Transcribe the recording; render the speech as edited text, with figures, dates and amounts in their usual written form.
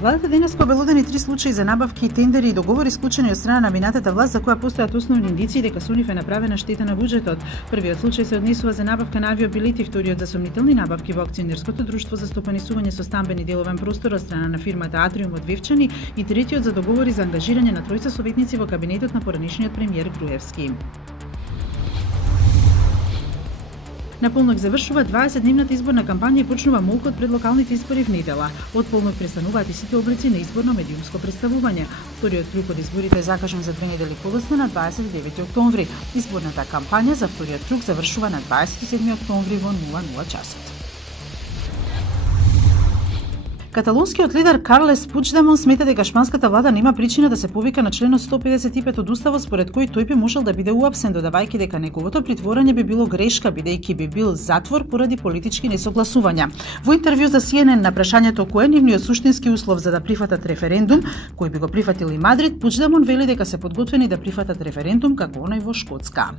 Владата денеска обелодени 3 случаи за набавки, тендери и договори склучени од страна на минатата власт за која постојат основни индиции дека со нив е направена штета на буџетот. Првиот случај се однесува за набавка на авиобилети, вториот за сомнителни набавки во акционерското друштво за стопанисување со стамбен и деловен простор од страна на фирмата Атриум од Вевчани и третиот за договори за ангажирање на тројца советници во кабинетот на поранешниот премиер Груевски. На Полнок завршува 20-дневната изборна кампања и почнува молкот пред локалните избори в недела. Од Полнок престануваат и сите облици на изборно медиумско представување. Вториот круг од изборите е закажан за 2 недели подоцна на 29 октомври. Изборната кампања за вториот круг завршува на 27 октомври во 00 часот. Каталонскиот лидер Карлес Пучдемон смета дека шпанската влада нема причина да се повика на членот 155 од Уставот, според кој тој би можел да биде уапсен, додавајќи дека неговото притворање би било грешка, бидејќи би бил затвор поради политички несогласувања. Во интервју за CNN на прашањето кој е нивниот суштински услов за да прифатат референдум, кој би го прифатил и Мадрид, Пучдемон вели дека се подготвени да прифатат референдум како оној во Шкотска.